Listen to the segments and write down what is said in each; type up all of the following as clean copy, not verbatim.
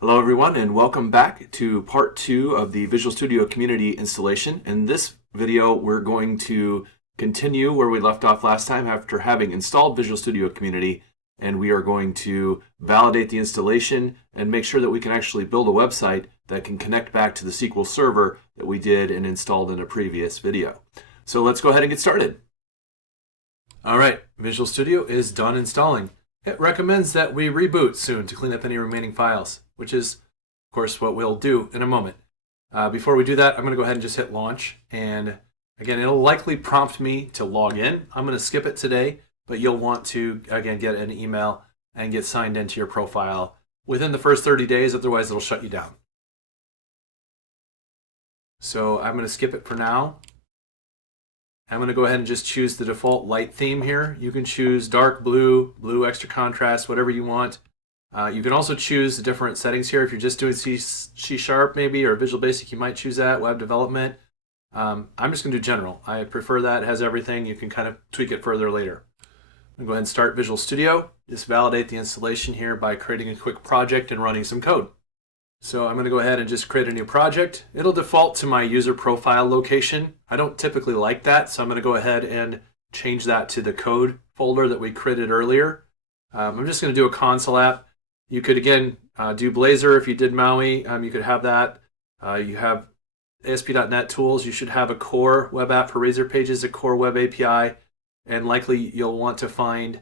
Hello everyone and welcome back to part 2 of the Visual Studio Community installation. In this video we're going to continue where we left off last time after having installed Visual Studio Community, and we are going to validate the installation and make sure that we can actually build a website that can connect back to the SQL Server that we did and installed in a previous video. So let's go ahead and get started. Alright, Visual Studio is done installing. It recommends that we reboot soon to clean up any remaining files, which is, of course, what we'll do in a moment. Before we do that, I'm going to go ahead and just hit launch. And again, it'll likely prompt me to log in. I'm going to skip it today, but you'll want to, again, get an email and get signed into your profile within the first 30 days. Otherwise, it'll shut you down. So I'm going to skip it for now. I'm going to go ahead and just choose the default light theme here. You can choose dark blue, blue extra contrast, whatever you want. You can also choose the different settings here. If you're just doing C# maybe, or Visual Basic, you might choose that, web development. I'm just going to do general. I prefer that. It has everything. You can kind of tweak it further later. I'm going to go ahead and start Visual Studio. Just validate the installation here by creating a quick project and running some code. So I'm going to go ahead and just create a new project. It'll default to my user profile location. I don't typically like that, so I'm going to go ahead and change that to the code folder that we created earlier. I'm just going to do a console app. You could, again, do Blazor if you did Maui. You could have that. You have ASP.NET tools. You should have a core web app for Razor Pages, a core web API, and likely you'll want to find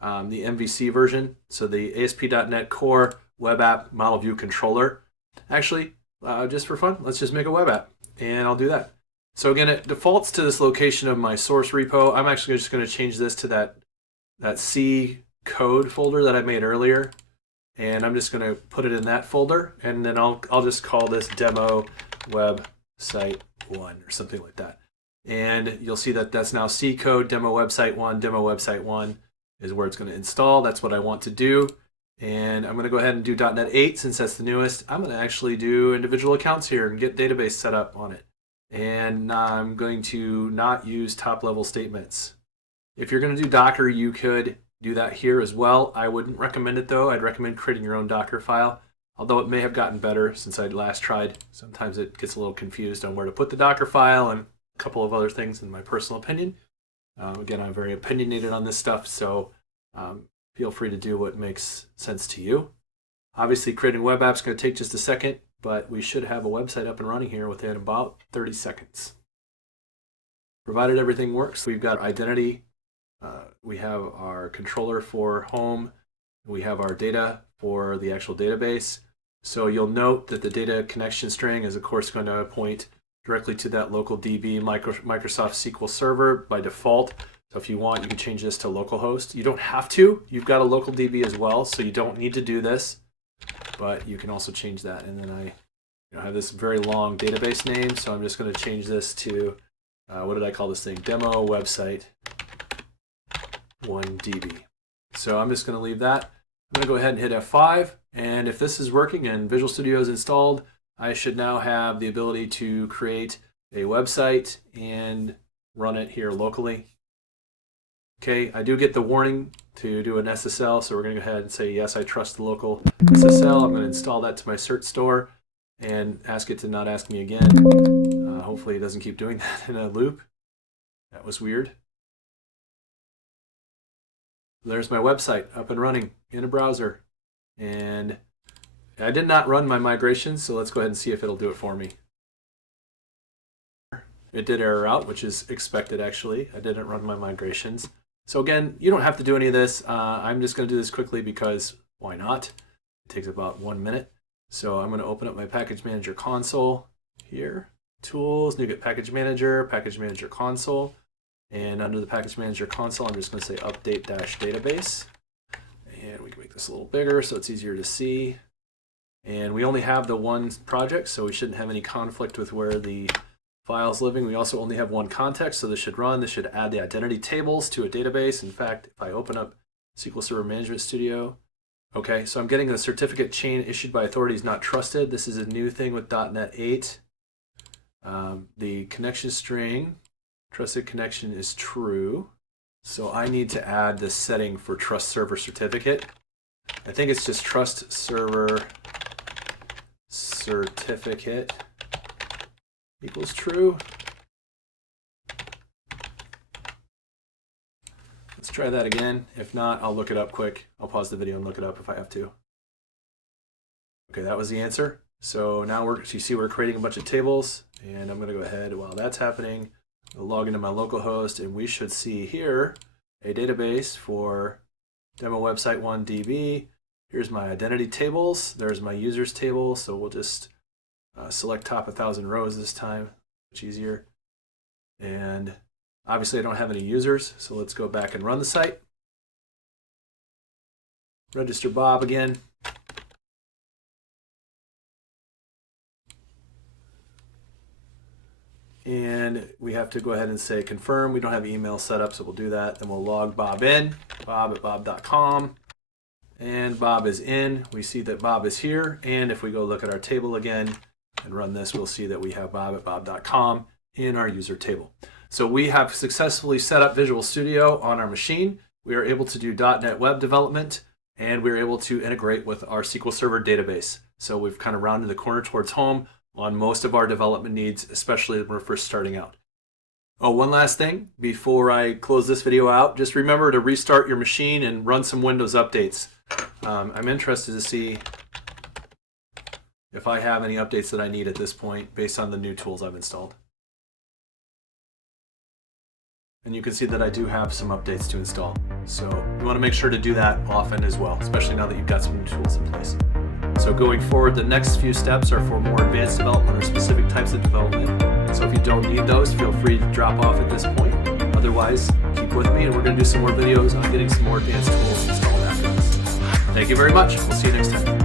the MVC version. So the ASP.NET core web app model view controller. Actually, just for fun, let's just make a web app, and I'll do that. So again, it defaults to this location of my source repo. I'm actually just going to change this to that C code folder that I made earlier, and I'm just going to put it in that folder, and then I'll just call this demo website 1 or something like that. And you'll see that that's now C code, demo website 1. Demo website 1 is where it's going to install. That's what I want to do. And I'm going to go ahead and do .NET 8 since that's the newest. I'm going to actually do individual accounts here and get database set up on it. And I'm going to not use top-level statements. If you're going to do Docker, you could do that here as well. I wouldn't recommend it though. I'd recommend creating your own Docker file, although it may have gotten better since I last tried. Sometimes it gets a little confused on where to put the Docker file and a couple of other things in my personal opinion. Again, I'm very opinionated on this stuff, so feel free to do what makes sense to you. Obviously, creating a web app is going to take just a second, but we should have a website up and running here within about 30 seconds. Provided everything works, we've got identity, we have our controller for home, we have our data for the actual database. So you'll note that the data connection string is of course going to point directly to that local DB Microsoft SQL Server by default. So if you want, you can change this to localhost. You don't have to. You've got a local DB as well, so you don't need to do this. But you can also change that. And then I have this very long database name, so I'm just going to change this to, what did I call this thing? Demo website 1 DB. So I'm just going to leave that. I'm going to go ahead and hit F5. And if this is working and Visual Studio is installed, I should now have the ability to create a website and run it here locally. Okay, I do get the warning to do an SSL, so we're going to go ahead and say, yes, I trust the local SSL. I'm going to install that to my cert store and ask it to not ask me again. Hopefully it doesn't keep doing that in a loop. That was weird. There's my website up and running in a browser. And I did not run my migration, so let's go ahead and see if it'll do it for me. It did error out, which is expected actually. I didn't run my migrations. So again, you don't have to do any of this. I'm just going to do this quickly because why not? It takes about 1 minute. So I'm going to open up my Package Manager console here. Tools, NuGet Package Manager console. And under the Package Manager console, I'm just going to say update-database. And we can make this a little bigger so it's easier to see. And we only have the one project, so we shouldn't have any conflict with where the file's living. We also only have one context, so this should run. This should add the identity tables to a database. In fact, if I open up SQL Server Management Studio, okay, so I'm getting a certificate chain issued by authorities not trusted. This is a new thing with .NET 8. The connection string, trusted connection is true. So I need to add this setting for trust server certificate. I think it's just trust server certificate equals true. Let's try that again. If not, I'll look it up quick. I'll pause the video and look it up if I have to. Okay, that was the answer. So now you see we're creating a bunch of tables, and I'm going to go ahead while that's happening, I'll log into my local host, and we should see here a database for demo website 1 DB. Here's my identity tables. There's my users table. So we'll just select top 1,000 rows this time. Much easier. And obviously I don't have any users, so let's go back and run the site. Register Bob again. And we have to go ahead and say confirm. We don't have email set up, so we'll do that. Then we'll log Bob in, bob@bob.com. And Bob is in. We see that Bob is here. And if we go look at our table again and run this, we'll see that we have bob@bob.com in our user table. So we have successfully set up Visual Studio on our machine. We are able to do .NET web development, and we're able to integrate with our SQL Server database. So we've kind of rounded the corner towards home on most of our development needs, especially when we're first starting out. Oh, one last thing before I close this video out, just remember to restart your machine and run some Windows updates. I'm interested to see if I have any updates that I need at this point based on the new tools I've installed. And you can see that I do have some updates to install. So you want to make sure to do that often as well, especially now that you've got some new tools in place. So going forward, the next few steps are for more advanced development or specific types of development. So if you don't need those, feel free to drop off at this point. Otherwise, keep with me and we're going to do some more videos on getting some more advanced tools installed after this. Thank you very much. We'll see you next time.